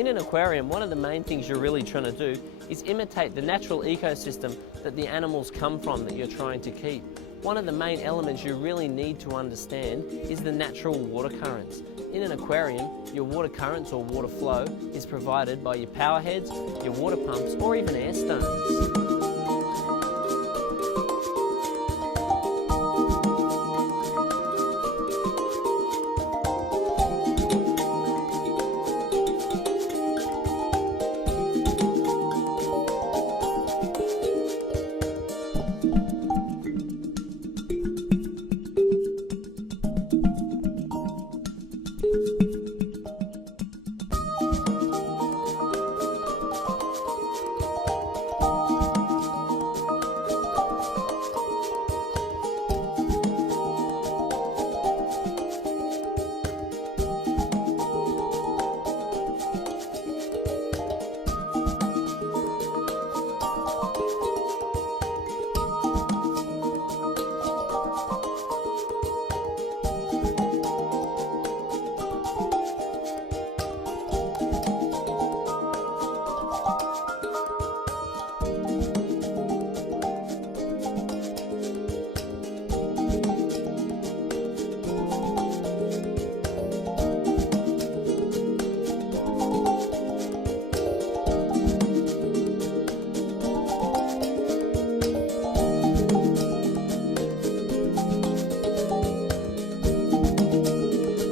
in an aquarium, one of the main things you're really trying to do is imitate the natural ecosystem that the animals come from that you're trying to keep. One of the main elements you really need to understand is the natural water currents. In an aquarium, your water currents or water flow is provided by your power heads, your water pumps, or even air stones.